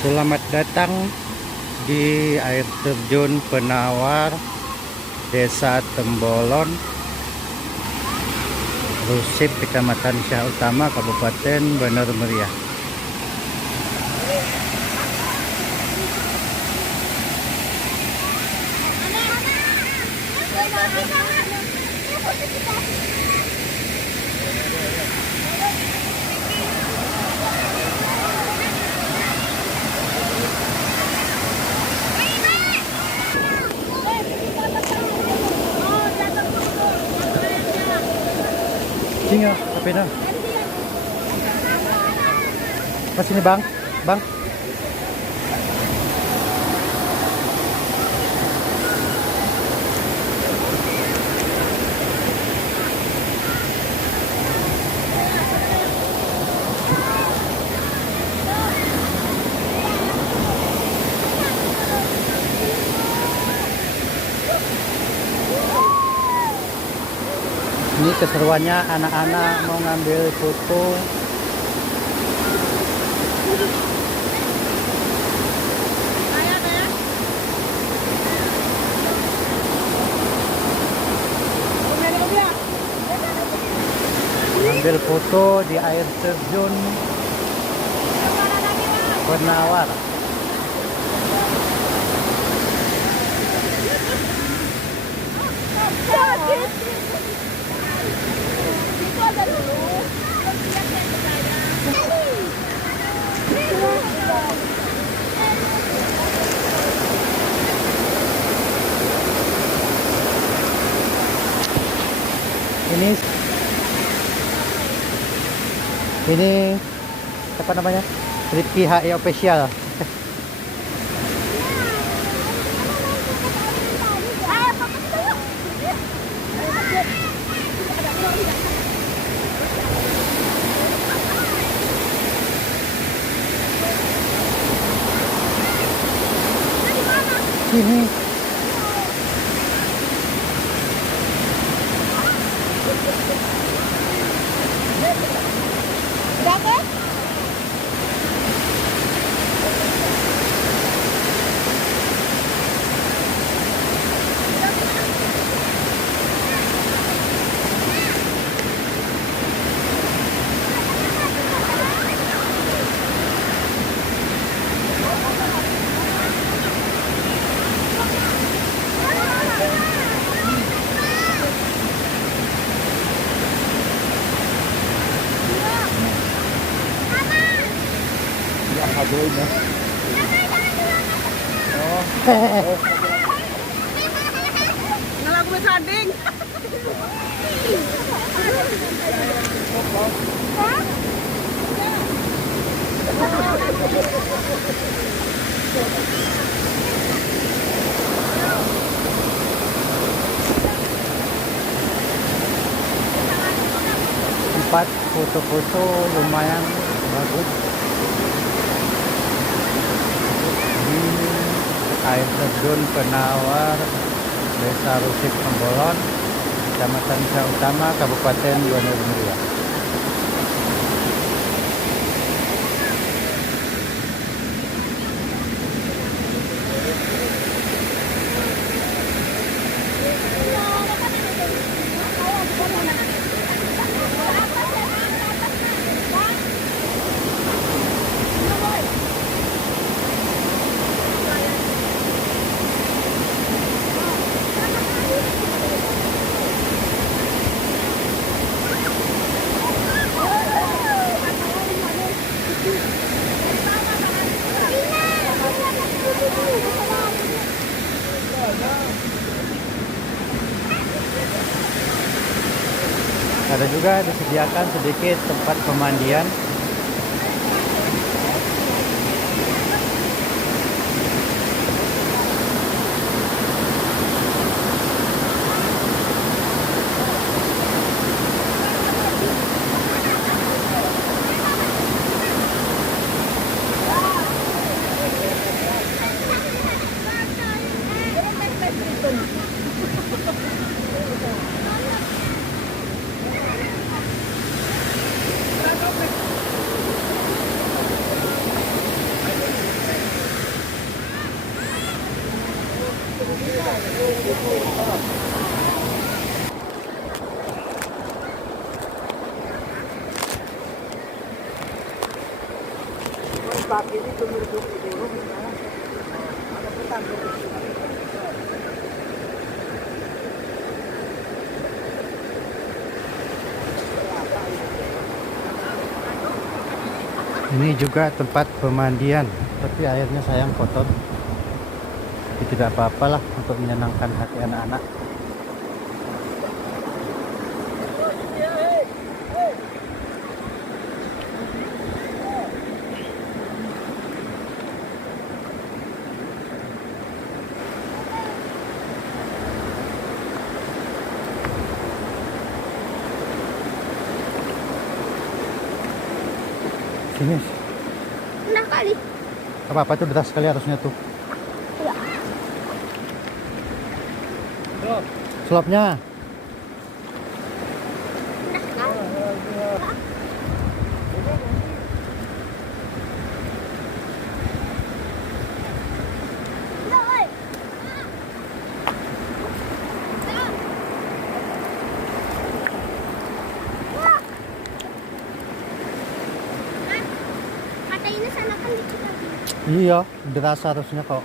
Selamat datang di air terjun Penawar, Desa Tembolon, Rusip, Kecamatan Syah Utama, Kabupaten Bener Meriah. Sini ya, sepeda. Pas sini bang, bang. Ini keseruannya anak-anak mau ngambil foto. Ngambil foto di air terjun Penawar. Ini apa namanya? Ripki HI official. Sini. Hagoy na. Oh. Ngalah gue sanding. Tempat foto-foto lumayan bagus. Air terjun Penawar, Desa Rusip Tembolon, Kecamatan Syah Utama, Kabupaten Bener Meriah. Ada juga disediakan sedikit tempat pemandian. Ini juga tempat pemandian, tapi airnya sayang kotor. Tapi tidak apa-apalah untuk menyenangkan hati anak-anak. Sini. Nah kali. Apa-apa itu deras sekali harusnya tuh. Ya. Slopnya. Kata ini sana kan dikit lagi. Iya, deras harusnya kok.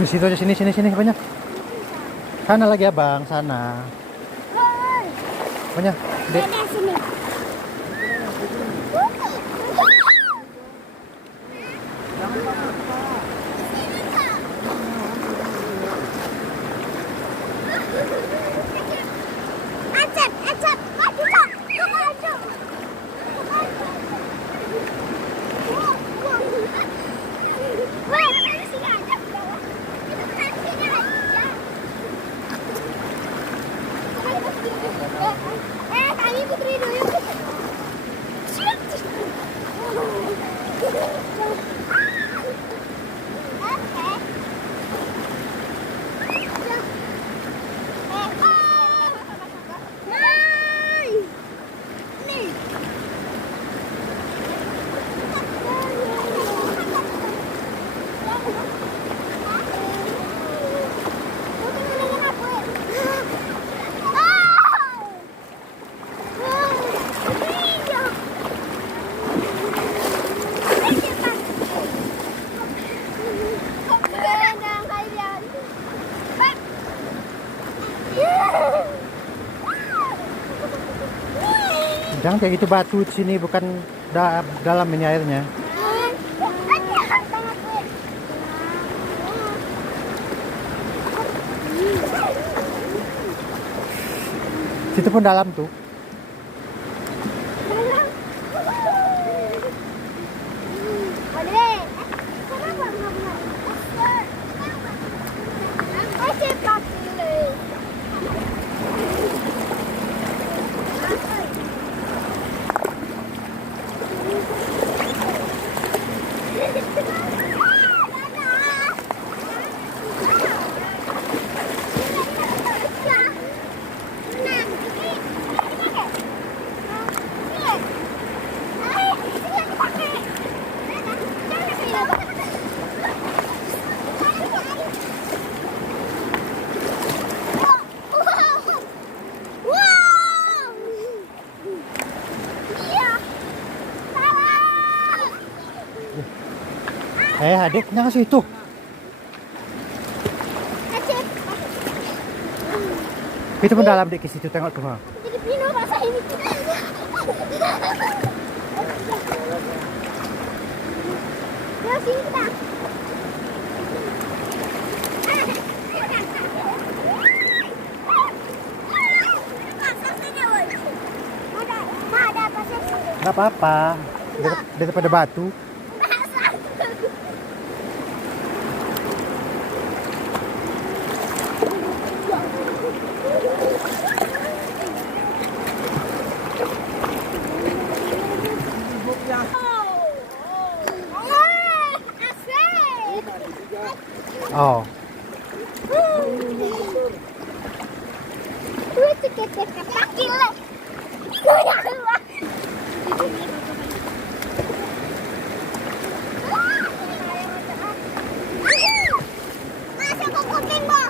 Di situ aja, sini banyak. Sana lagi abang, sana. Hoi. Banyak. Dek. Ada sini. Acap, acap, maju kak, maju. Weh, sini aja. Sini aja. Kami putri dulu. Jangan kayak gitu, batu di sini, bukan dalam ini airnya. Situ pun dalam tuh. Adik, jangan ke situ. Itu pun dalam, Dik, ke situ, tengok tuh. Jadi pino masa ini. Ya sini kita. Nggak apa-apa, daripada batu. Oh. Kaki lah. Ini keluar. Masa kok kucing, Bo?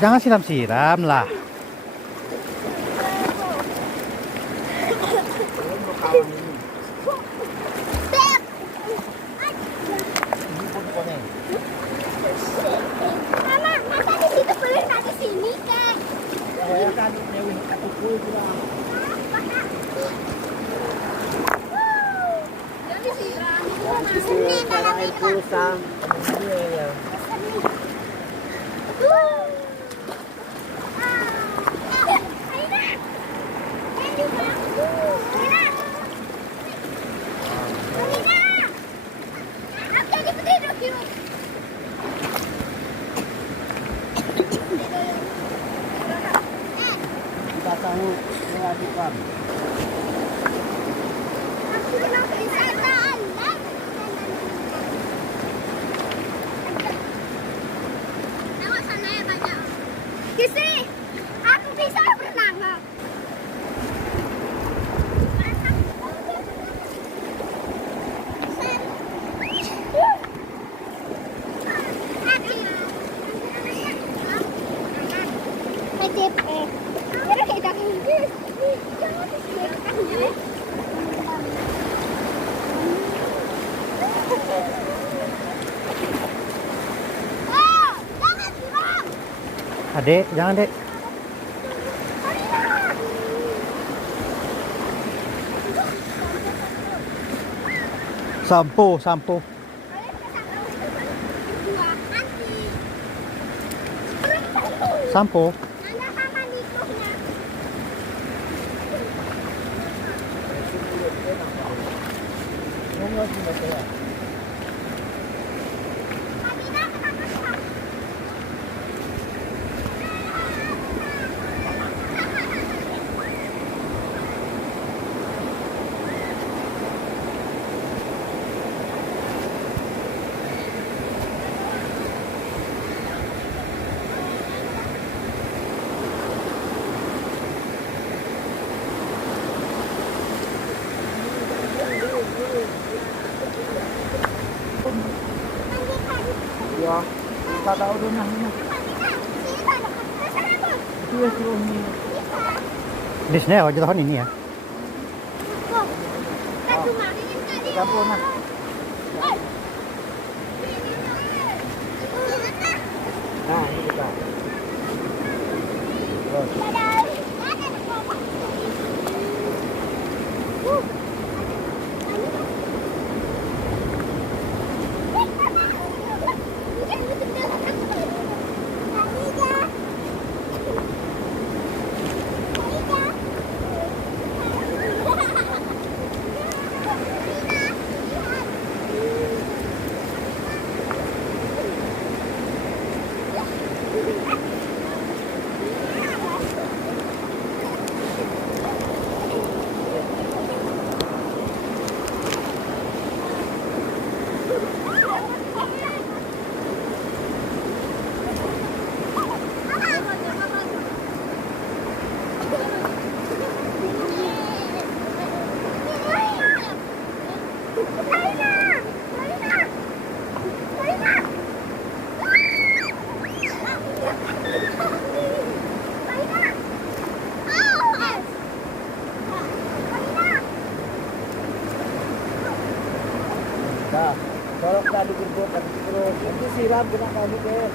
Jangan siram-siram lah. Beb. Mama, masa di situ boleh ke sini, Kak? Yang disiram. Seni dalam itu. Kita tahu melakukan. Kisi, aku bisa berenang. Nggak? Adek, jangan dek. Sampo, sampo. Sampo. Ya, kita tahu rumahnya. Itu ya rumahnya. Di sini aja tahun ini ya. Campur nah. Nah, ini kita. Terus. Nah, kalau tadi gerbong tadi terus itu siram kena kamu deh.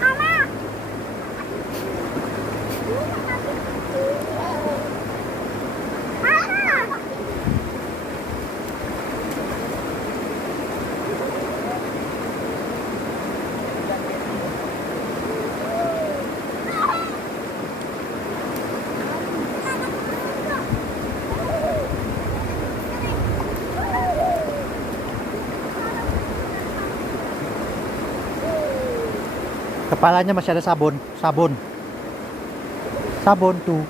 Kepalanya masih ada sabun, sabun tuh.